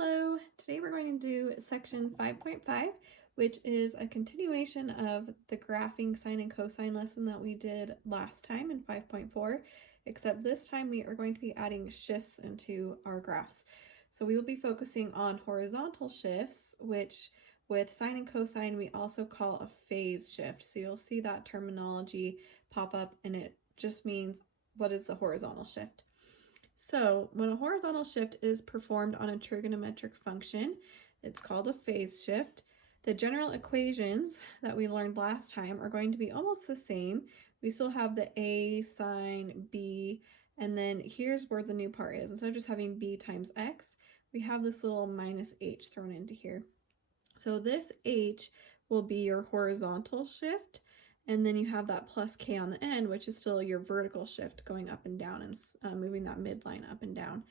Hello! Today we're going to do section 5.5, which is a continuation of the graphing sine and cosine lesson that we did last time in 5.4, except this time we are going to be adding shifts into our graphs. So we will be focusing on horizontal shifts, which with sine and cosine we also call a phase shift. So you'll see that terminology pop up, and it just means what is the horizontal shift. So when a horizontal shift is performed on a trigonometric function, it's called a phase shift. The general equations that we learned last time are going to be almost the same. We still have the a sine b, and then here's where the new part is. Instead of just having b times x, we have this little minus h thrown into here. So this h will be your horizontal shift, and then you have that plus k on the end, which is still your vertical shift going up and down and moving that midline up and down.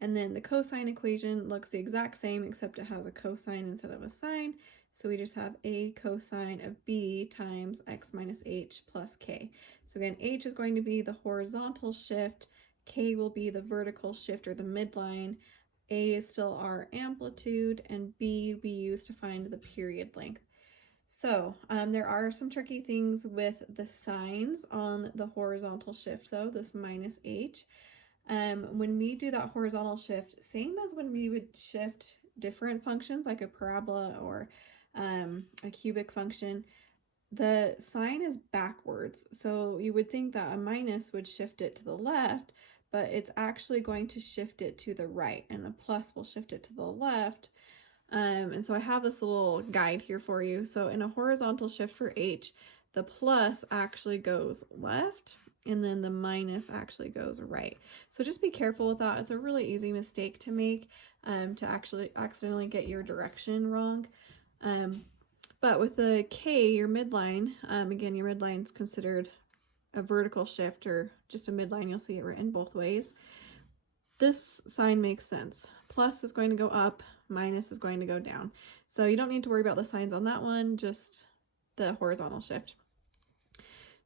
And then the cosine equation looks the exact same, except it has a cosine instead of a sine. So we just have a cosine of b times x minus h plus k. So again, h is going to be the horizontal shift, k will be the vertical shift or the midline, a is still our amplitude, and b we use to find the period length. So there are some tricky things with the signs on the horizontal shift though, this minus h. When we do that horizontal shift, same as when we would shift different functions like a parabola or a cubic function, the sign is backwards. So you would think that a minus would shift it to the left, but it's actually going to shift it to the right, and a plus will shift it to the left. And so I have this little guide here for you. So in a horizontal shift for h, the plus actually goes left, and then the minus actually goes right. So just be careful with that. It's a really easy mistake to make, to actually accidentally get your direction wrong. But with the k, your midline, again, your midline is considered a vertical shift or just a midline. You'll see it written both ways. This sign makes sense. Plus is going to go up, minus is going to go down. So you don't need to worry about the signs on that one, just the horizontal shift.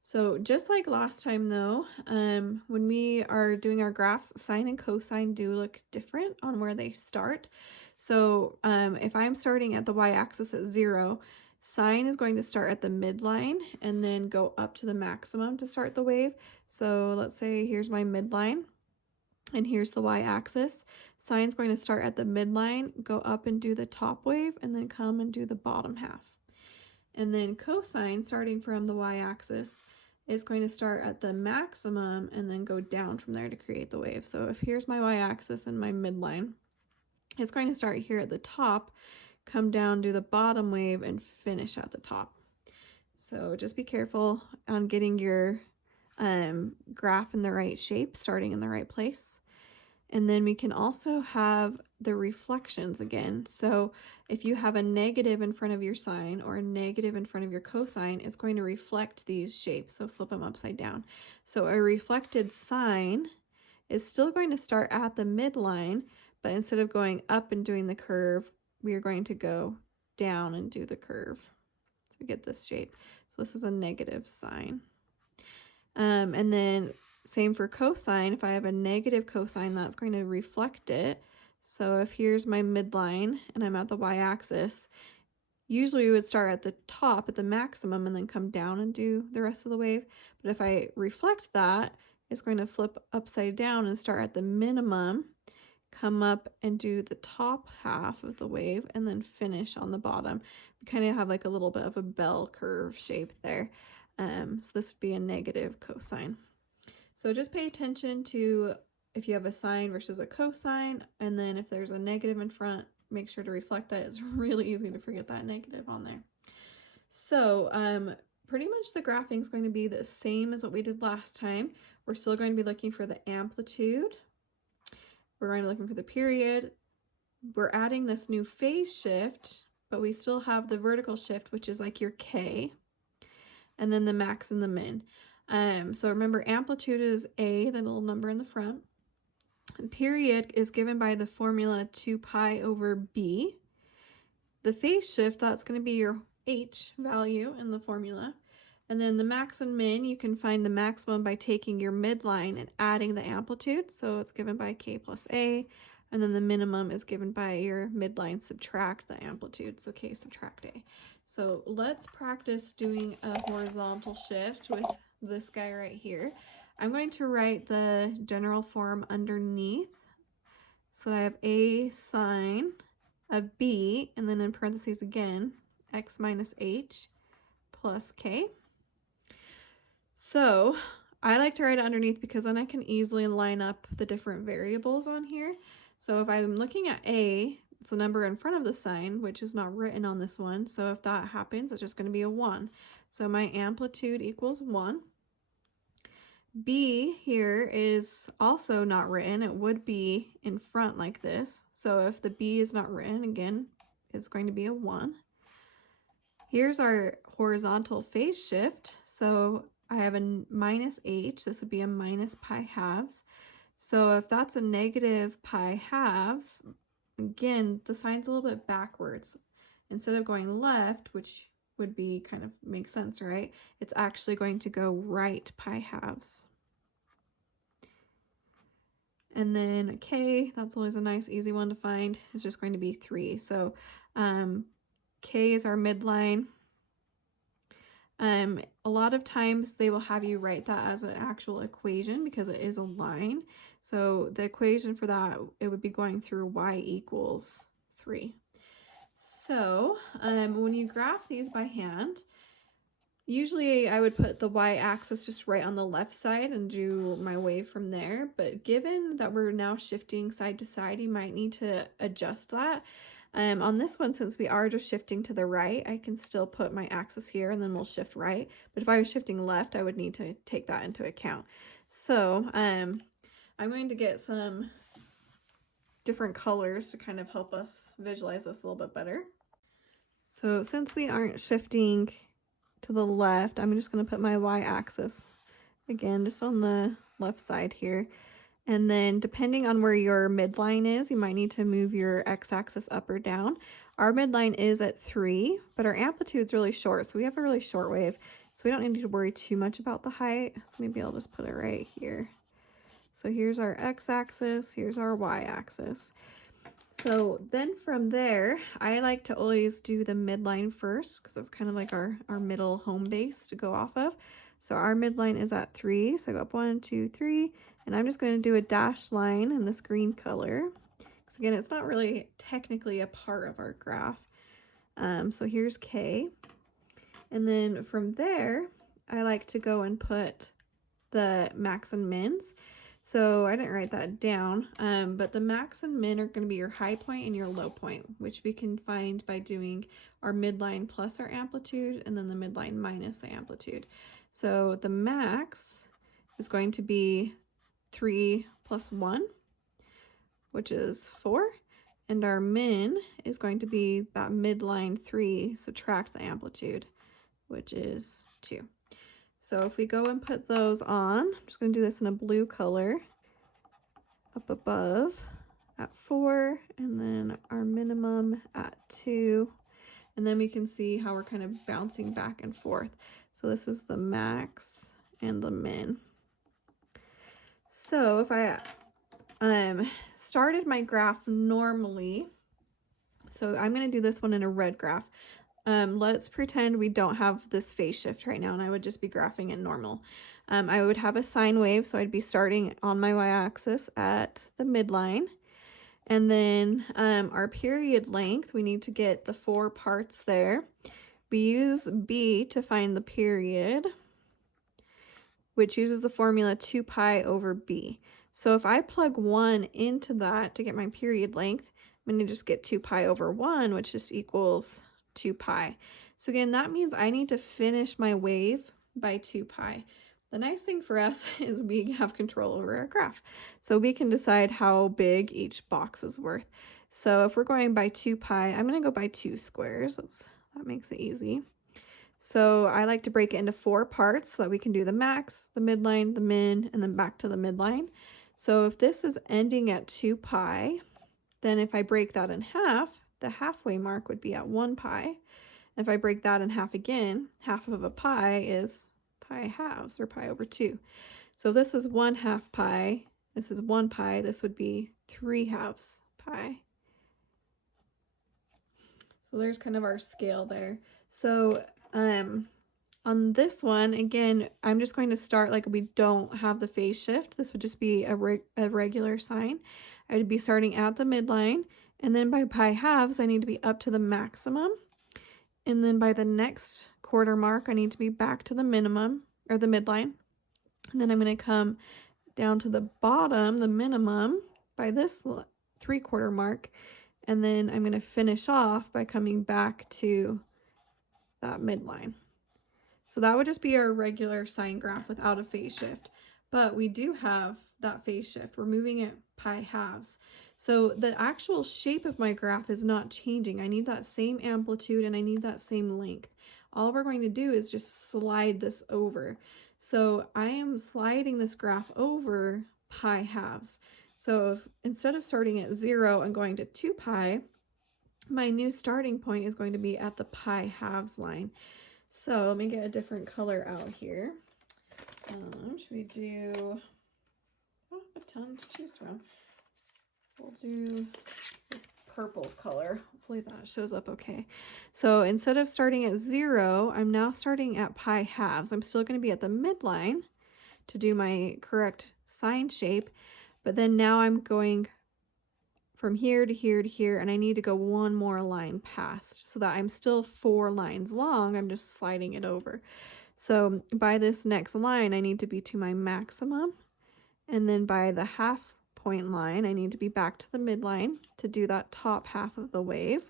So just like last time though, when we are doing our graphs, sine and cosine do look different on where they start. So if I'm starting at the y-axis at 0, sine is going to start at the midline and then go up to the maximum to start the wave. So let's say here's my midline, and here's the y-axis. Sine's going to start at the midline, go up and do the top wave, and then come and do the bottom half. And then cosine, starting from the y-axis, is going to start at the maximum and then go down from there to create the wave. So if here's my y-axis and my midline, it's going to start here at the top, come down, do the bottom wave, and finish at the top. So just be careful on getting your graph in the right shape, starting in the right place. And then we can also have the reflections again. So if you have a negative in front of your sine or a negative in front of your cosine, it's going to reflect these shapes. So flip them upside down. So a reflected sine is still going to start at the midline, but instead of going up and doing the curve, we are going to go down and do the curve to get this shape. So this is a negative sine. And then same for cosine. If I have a negative cosine, that's going to reflect it. So if here's my midline and I'm at the y-axis, usually we would start at the top at the maximum and then come down and do the rest of the wave. But if I reflect that, it's going to flip upside down and start at the minimum, come up and do the top half of the wave, and then finish on the bottom. We kind of have like a little bit of a bell curve shape there. So this would be a negative cosine. So just pay attention to if you have a sine versus a cosine, and then if there's a negative in front, make sure to reflect that. It's really easy to forget that negative on there. So pretty much the graphing is going to be the same as what we did last time. We're still going to be looking for the amplitude. We're going to be looking for the period. We're adding this new phase shift, but we still have the vertical shift, which is like your k, and then the max and the min. So remember, amplitude is a, the little number in the front. And period is given by the formula 2 pi over b. The phase shift, that's going to be your h value in the formula. And then the max and min, you can find the maximum by taking your midline and adding the amplitude. So it's given by k plus a. And then the minimum is given by your midline subtract the amplitude, so K subtract A. So let's practice doing a horizontal shift with this guy right here. I'm going to write the general form underneath. So I have A sine of B, and then in parentheses again, x minus h plus k. So I like to write it underneath because then I can easily line up the different variables on here. So if I'm looking at A, it's a number in front of the sign, which is not written on this one. So if that happens, it's just going to be a 1. So my amplitude equals 1. B here is also not written. It would be in front like this. So if the B is not written, again, it's going to be a 1. Here's our horizontal phase shift. So I have a minus h. This would be a minus pi halves. So if that's a negative pi halves, again, the sign's a little bit backwards. Instead of going left, which would be kind of make sense, right? It's actually going to go right pi halves. And then k, that's always a nice easy one to find, is just going to be 3. So k is our midline. A lot of times they will have you write that as an actual equation because it is a line. So the equation for that, it would be going through y equals 3. So when you graph these by hand, usually I would put the y-axis just right on the left side and do my wave from there. But given that we're now shifting side to side, you might need to adjust that. On this one, since we are just shifting to the right, I can still put my axis here and then we'll shift right. But if I was shifting left, I would need to take that into account. So I'm going to get some different colors to kind of help us visualize this a little bit better. So since we aren't shifting to the left, I'm just going to put my y-axis again just on the left side here. And then depending on where your midline is, you might need to move your x-axis up or down. Our midline is at 3, but our amplitude's really short, so we have a really short wave. So we don't need to worry too much about the height. So maybe I'll just put it right here. So here's our x-axis, here's our y-axis. So then from there, I like to always do the midline first because it's kind of like our middle home base to go off of. So our midline is at 3, so I go up 1, 2, 3, and I'm just going to do a dashed line in this green color. Because again, it's not really technically a part of our graph. So here's K. And then from there, I like to go and put the max and mins. So I didn't write that down, but the max and min are going to be your high point and your low point, which we can find by doing our midline plus our amplitude and then the midline minus the amplitude. So the max is going to be 3 plus 1, which is 4, and our min is going to be that midline 3 subtract the amplitude, which is 2. So if we go and put those on, I'm just going to do this in a blue color, up above at 4, and then our minimum at 2, and then we can see how we're kind of bouncing back and forth. So this is the max and the min. So if I started my graph normally, so I'm going to do this one in a red graph. Let's pretend we don't have this phase shift right now and I would just be graphing it normal. I would have a sine wave, so I'd be starting on my y-axis at the midline. And then our period length, we need to get the 4 parts there. We use B to find the period, which uses the formula 2 pi over B. So if I plug 1 into that to get my period length, I'm going to just get 2 pi over 1, which just equals 2 pi. So again, that means I need to finish my wave by 2 pi. The nice thing for us is we have control over our graph. So we can decide how big each box is worth. So if we're going by 2 pi, I'm going to go by 2 squares. That makes it easy. So I like to break it into 4 parts so that we can do the max, the midline, the min, and then back to the midline. So if this is ending at 2 pi, then if I break that in half, the halfway mark would be at 1 pi. If I break that in half again, half of a pi is pi halves, or pi over 2. So this is 1/2 pi, this is 1 pi, this would be 3 halves pi. So there's kind of our scale there. So on this one, again, I'm just going to start like we don't have the phase shift. This would just be a regular sine. I would be starting at the midline, and then by pi halves, I need to be up to the maximum. And then by the next quarter mark, I need to be back to the minimum, or the midline. And then I'm going to come down to the bottom, the minimum, by this 3/4 mark. And then I'm going to finish off by coming back to that midline. So that would just be our regular sine graph without a phase shift. But we do have that phase shift. We're moving it pi halves. So the actual shape of my graph is not changing. I need that same amplitude and I need that same length. All we're going to do is just slide this over. So I am sliding this graph over pi halves. So instead of starting at 0 and going to 2 pi, my new starting point is going to be at the pi halves line. So let me get a different color out here. Should we do, a ton to choose from. We'll do this purple color. Hopefully that shows up okay. So instead of starting at 0, I'm now starting at pi halves. I'm still going to be at the midline to do my correct sine shape, but then now I'm going from here to here to here, and I need to go one more line past so that I'm still 4 lines long. I'm just sliding it over. So by this next line, I need to be to my maximum, and then by the half point line, I need to be back to the midline to do that top half of the wave.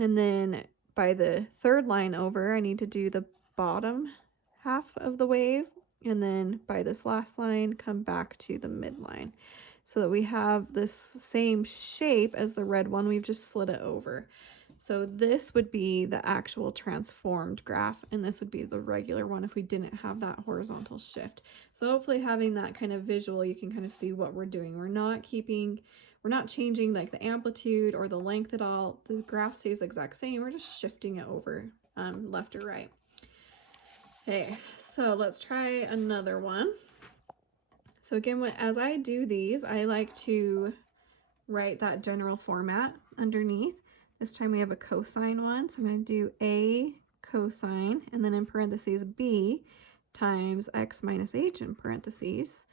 And then by the 3rd line over, I need to do the bottom half of the wave, and then by this last line, come back to the midline. So that we have this same shape as the red one, we've just slid it over. So this would be the actual transformed graph, and this would be the regular one if we didn't have that horizontal shift. So hopefully having that kind of visual, you can kind of see what we're doing. We're not changing like the amplitude or the length at all. The graph stays the exact same. We're just shifting it over left or right. Okay, so let's try another one. So again, as I do these, I like to write that general format underneath. This time we have a cosine one, so I'm going to do A cosine, and then in parentheses B times x minus h in parentheses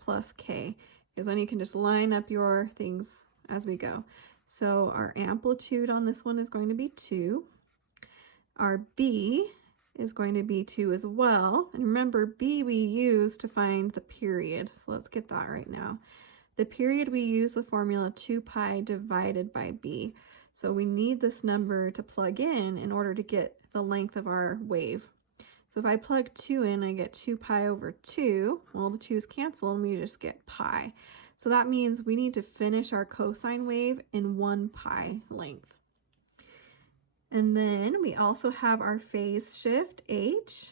plus k, because then you can just line up your things as we go. So our amplitude on this one is going to be 2. Our B is going to be 2 as well. And remember, B we use to find the period. So let's get that right now. The period, we use the formula 2 pi divided by B. So we need this number to plug in order to get the length of our wave. So if I plug 2 in, I get 2 pi over 2. Well, the 2's cancel and we just get pi. So that means we need to finish our cosine wave in 1 pi length. And then we also have our phase shift h.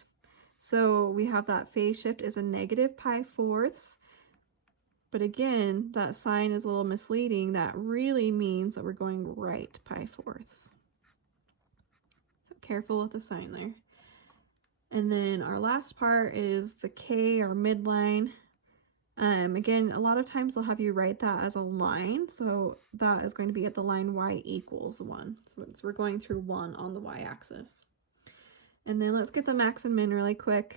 So we have that phase shift is a negative pi fourths. But again, that sign is a little misleading. That really means that we're going right pi fourths. So careful with the sign there. And then our last part is the k, or midline. Again, a lot of times they'll have you write that as a line, so that is going to be at the line y equals 1. So we're going through 1 on the y-axis. And then let's get the max and min really quick.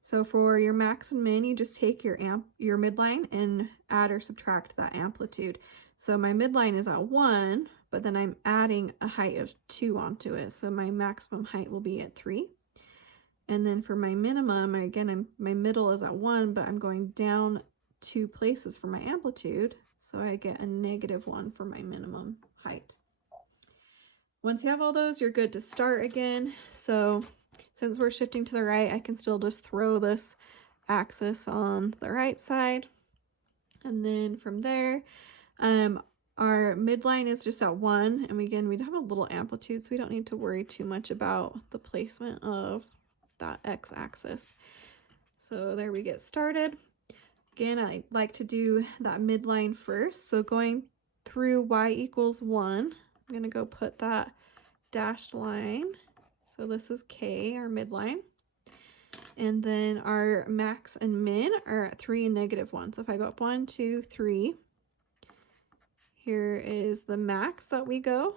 So for your max and min, you just take your midline and add or subtract that amplitude. So my midline is at 1, but then I'm adding a height of 2 onto it, so my maximum height will be at 3. And then for my minimum, again, my middle is at 1, but I'm going down 2 places for my amplitude, so I get a -1 for my minimum height. Once you have all those, you're good to start again. So since we're shifting to the right, I can still just throw this axis on the right side. And then from there, our midline is just at 1, and again, we have a little amplitude, so we don't need to worry too much about the placement of that x-axis. So there we get started. Again, I like to do that midline first. So going through y equals 1, I'm going to go put that dashed line. So this is k, our midline. And then our max and min are at 3 and -1. So if I go up 1, 2, 3, Here is the max that we go,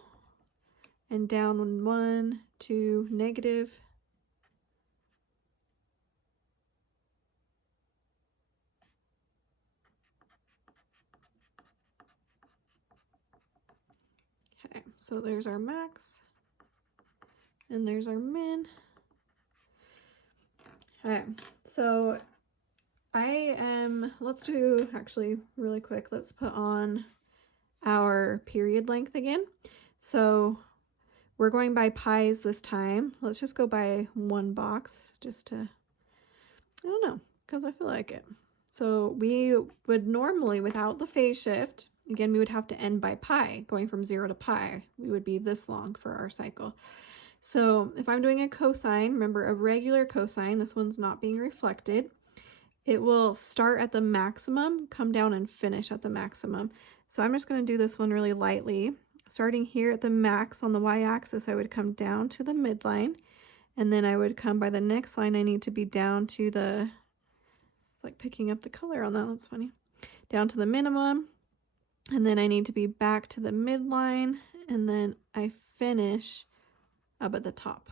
and down 1 to negative. Okay, so there's our max, and there's our min. Okay, so let's do, actually really quick, let's put on our period length again. So we're going by pies this time. Let's just go by 1 box just to, I don't know, because I feel like it. So we would normally, without the phase shift, again, we would have to end by pi, going from 0 to pi. We would be this long for our cycle. So if I'm doing a cosine, remember a regular cosine, this one's not being reflected, it will start at the maximum, come down and finish at the maximum. So I'm just going to do this one really lightly. Starting here at the max on the y-axis, I would come down to the midline, and then I would come by the next line, I need to be down to the, it's like picking up the color on that, that's funny, down to the minimum, and then I need to be back to the midline, and then I finish up at the top.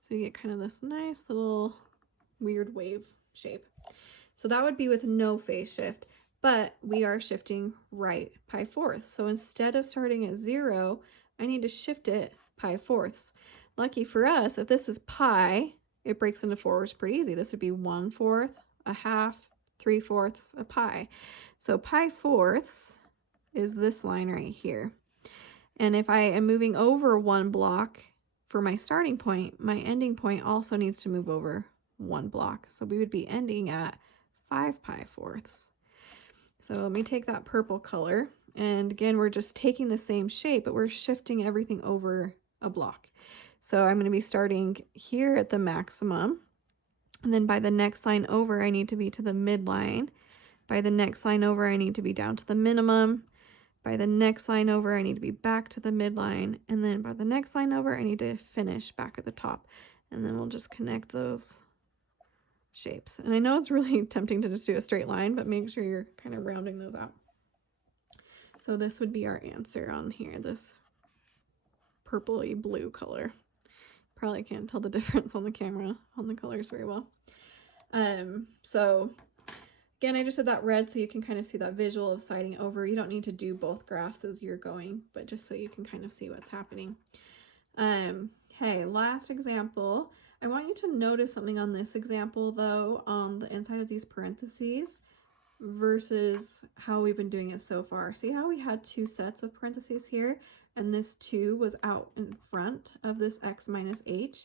So you get kind of this nice little weird wave shape. So that would be with no phase shift, but we are shifting right pi fourths. So instead of starting at 0, I need to shift it pi fourths. Lucky for us, if this is pi, it breaks into fours pretty easy. This would be 1/4, a half, 3/4, a pi. So pi fourths is this line right here. And if I am moving over 1 block for my starting point, my ending point also needs to move over 1 block. So we would be ending at 5 pi fourths. So let me take that purple color, and again, we're just taking the same shape, but we're shifting everything over a block. So I'm going to be starting here at the maximum, and then by the next line over, I need to be to the midline. By the next line over, I need to be down to the minimum. By the next line over, I need to be back to the midline, and then by the next line over, I need to finish back at the top, and then we'll just connect those shapes. And I know it's really tempting to just do a straight line, but make sure you're kind of rounding those out. So this would be our answer on here, this purpley blue color. Probably can't tell the difference on the camera on the colors very well. So again, I just did that red so you can kind of see that visual of siding over. You don't need to do both graphs as you're going, but just so you can kind of see what's happening. Hey, last example. I want you to notice something on this example, though, on the inside of these parentheses versus how we've been doing it so far. See how we had 2 sets of parentheses here, and this 2 was out in front of this x minus h?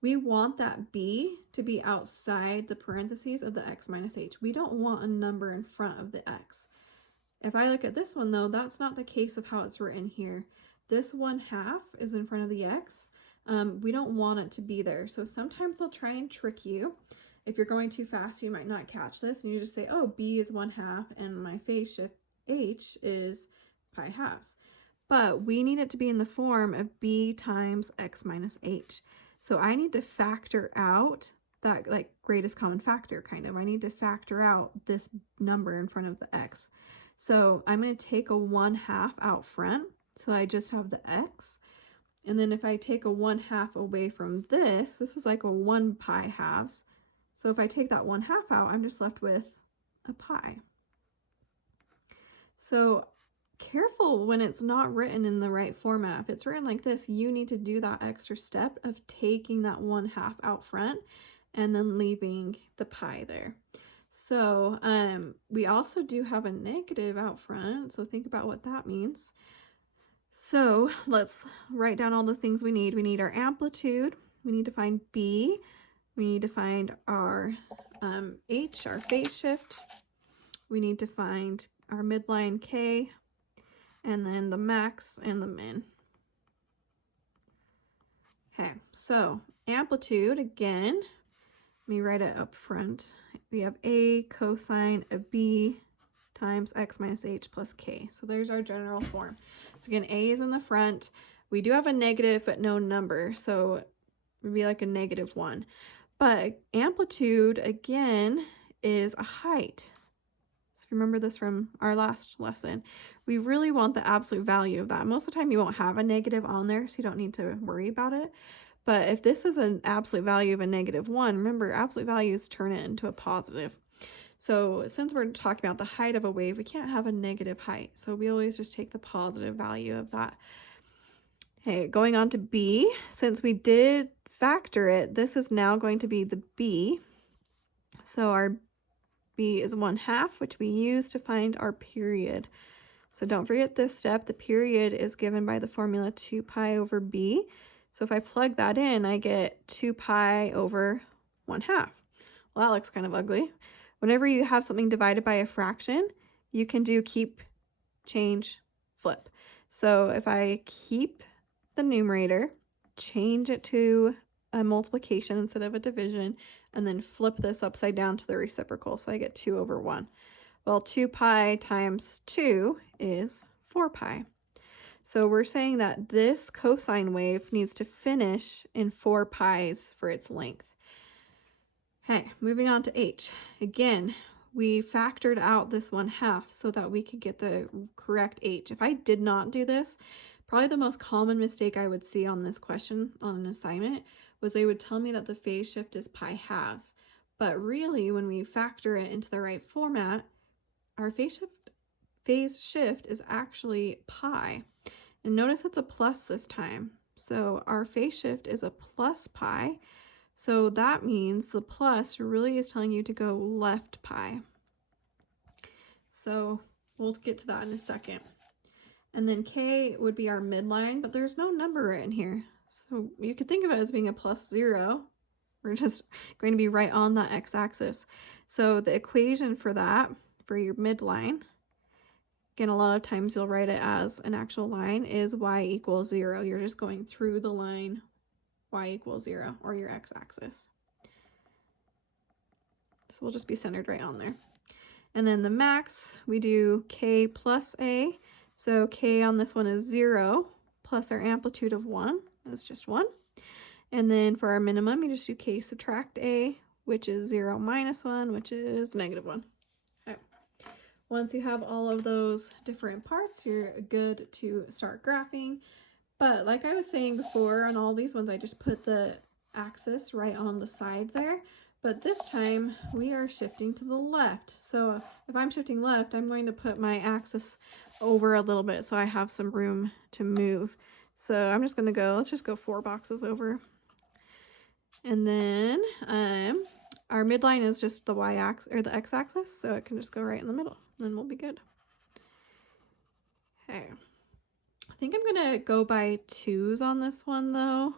We want that b to be outside the parentheses of the x minus h. We don't want a number in front of the x. If I look at this one, though, that's not the case of how it's written here. This 1/2 is in front of the x. We don't want it to be there. So sometimes they'll try and trick you. If you're going too fast, you might not catch this, and you just say, oh, b is 1/2 and my phase shift h is pi halves. But we need it to be in the form of b times x minus h. So I need to factor out that, like, greatest common factor kind of. I need to factor out this number in front of the x. So I'm going to take a 1/2 out front. So I just have the x. And then if I take a 1/2 away from this is like a 1 pi halves. So if I take that 1/2 out, I'm just left with a pi. So careful when it's not written in the right format. If it's written like this, you need to do that extra step of taking that 1/2 out front and then leaving the pi there. So we also do have a negative out front, so think about what that means. So let's write down all the things we need. We need our amplitude, we need to find b, we need to find our h, our phase shift, we need to find our midline k, and then the max and the min. Okay, so amplitude, again, let me write it up front. We have a cosine of b times x minus h plus k. So there's our general form. So again, a is in the front. We do have a negative, but no number, so it would be like a -1. But amplitude, again, is a height. if you remember this from our last lesson, we really want the absolute value of that. Most of the time you won't have a negative on there, so you don't need to worry about it. But if this is an absolute value of a -1, remember absolute values turn it into a positive. So since we're talking about the height of a wave, we can't have a negative height. So we always just take the positive value of that. Okay, going on to B, since we did factor it, this is now going to be the B. So our B is 1/2, which we use to find our period. So don't forget this step. The period is given by the formula 2 pi over B. So if I plug that in, I get 2 pi over 1/2. Well, that looks kind of ugly. Whenever you have something divided by a fraction, you can do keep, change, flip. So if I keep the numerator, change it to a multiplication instead of a division, and then flip this upside down to the reciprocal, so I get 2 over 1. Well, 2 pi times 2 is 4 pi. So we're saying that this cosine wave needs to finish in 4 pi's for its length. Okay, moving on to H. Again, we factored out this 1/2 so that we could get the correct H. If I did not do this, probably the most common mistake I would see on this question on an assignment was they would tell me that the phase shift is pi halves. But really, when we factor it into the right format, our phase shift is actually pi. And notice it's a plus this time. So our phase shift is a plus pi. So that means the plus really is telling you to go left pi. So we'll get to that in a second. And then K would be our midline, but there's no number written here. So you could think of it as being a +0. We're just going to be right on that x-axis. So the equation for that, for your midline, again, a lot of times you'll write it as an actual line, is y equals 0. You're just going through the line y equals 0, or your x-axis. So we'll just be centered right on there. And then the max, we do K plus A. So K on this one is 0 plus our amplitude of 1 is just 1. And then for our minimum, you just do K subtract A, which is 0 minus 1, which is -1. Okay. Once you have all of those different parts, you're good to start graphing. But like I was saying before, on all these ones, I just put the axis right on the side there. But this time we are shifting to the left. So if I'm shifting left, I'm going to put my axis over a little bit so I have some room to move. So I'm just going to go, let's just go 4 boxes over. And then our midline is just the y-axis or the x-axis, so it can just go right in the middle, and we'll be good. Okay. I think I'm going to go by 2s on this one though,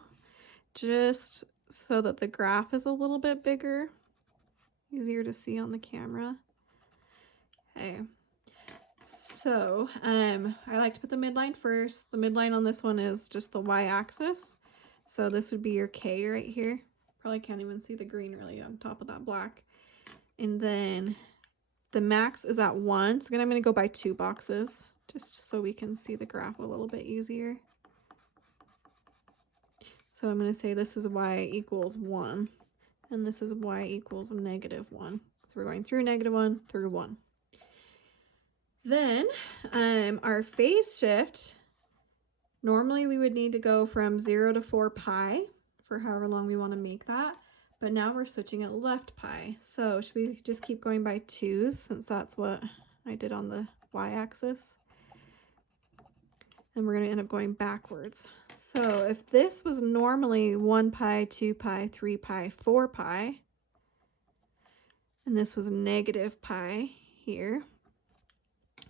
just so that the graph is a little bit bigger, easier to see on the camera. Okay. So I like to put the midline first. The midline on this one is just the y-axis. So this would be your K right here. Probably can't even see the green really on top of that black. And then the max is at 1. So again, I'm going to go by 2 boxes just so we can see the graph a little bit easier. So I'm going to say this is y equals 1. And this is y equals -1. So we're going through -1 through 1. Then our phase shift, normally we would need to go from 0 to 4 pi for however long we want to make that. But now we're switching it left pi. So should we just keep going by 2s since that's what I did on the y-axis? And we're going to end up going backwards. So if this was normally 1 pi, 2 pi, 3 pi, 4 pi, and this was -pi here,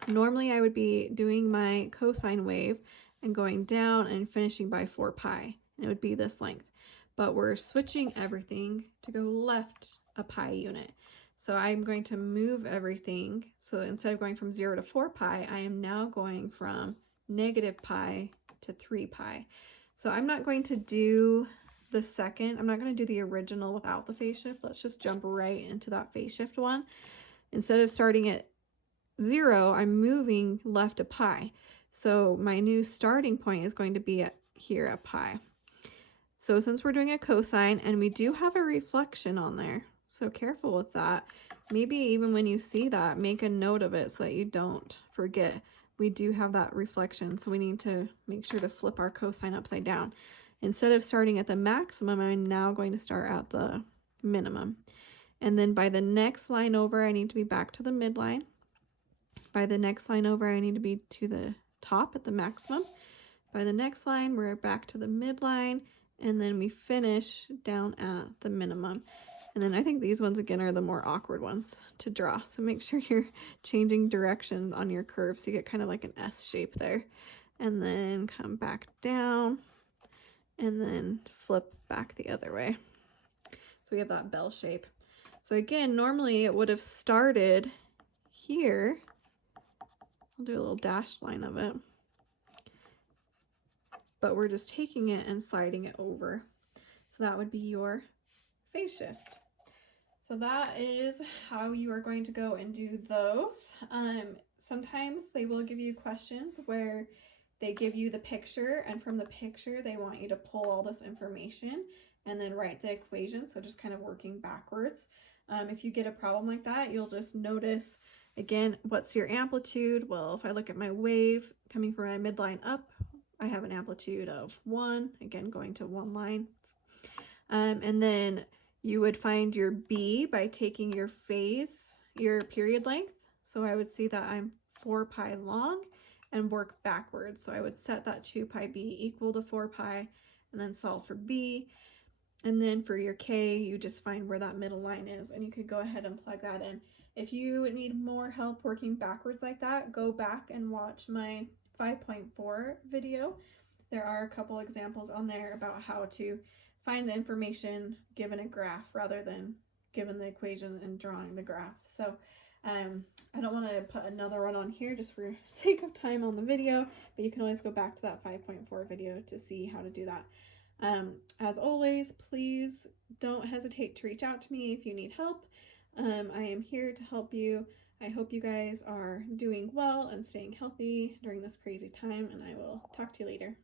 normally I would be doing my cosine wave and going down and finishing by 4 pi, and it would be this length. But we're switching everything to go left a pi unit. So I'm going to move everything. So instead of going from 0 to 4 pi, I am now going from -pi to 3 pi. So I'm not going to do the second, I'm not going to do the original without the phase shift. Let's just jump right into that phase shift one. Instead of starting at 0, I'm moving left a pi. So my new starting point is going to be at here at pi. So since we're doing a cosine and we do have a reflection on there, So careful with that. Maybe even when you see that, make a note of it so that you don't forget. We do have that reflection, so we need to make sure to flip our cosine upside down. Instead of starting at the maximum, I'm now going to start at the minimum. And then by the next line over, I need to be back to the midline. By the next line over, I need to be to the top at the maximum. By the next line, we're back to the midline, and then we finish down at the minimum. And then I think these ones again are the more awkward ones to draw. So make sure you're changing direction on your curve so you get kind of like an S shape there. And then come back down and then flip back the other way. So we have that bell shape. So again, normally it would have started here. I'll do a little dashed line of it. But we're just taking it and sliding it over. So that would be your phase shift. So that is how you are going to go and do those. Sometimes they will give you questions where they give you the picture, and from the picture they want you to pull all this information and then write the equation, so just kind of working backwards. If you get a problem like that, you'll just notice, again, what's your amplitude? Well, if I look at my wave coming from my midline up, I have an amplitude of 1, again going to one line. And then you would find your B by taking your phase, your period length. So I would see that I'm 4 pi long and work backwards. So I would set that 2 pi B equal to 4 pi and then solve for B. And then for your K, you just find where that middle line is, and you could go ahead and plug that in. If you need more help working backwards like that, go back and watch my 5.4 video. There are a couple examples on there about how to find the information given a graph rather than given the equation and drawing the graph. So I don't want to put another one on here just for sake of time on the video, but you can always go back to that 5.4 video to see how to do that. As always, please don't hesitate to reach out to me if you need help. I am here to help you. I hope you guys are doing well and staying healthy during this crazy time, and I will talk to you later.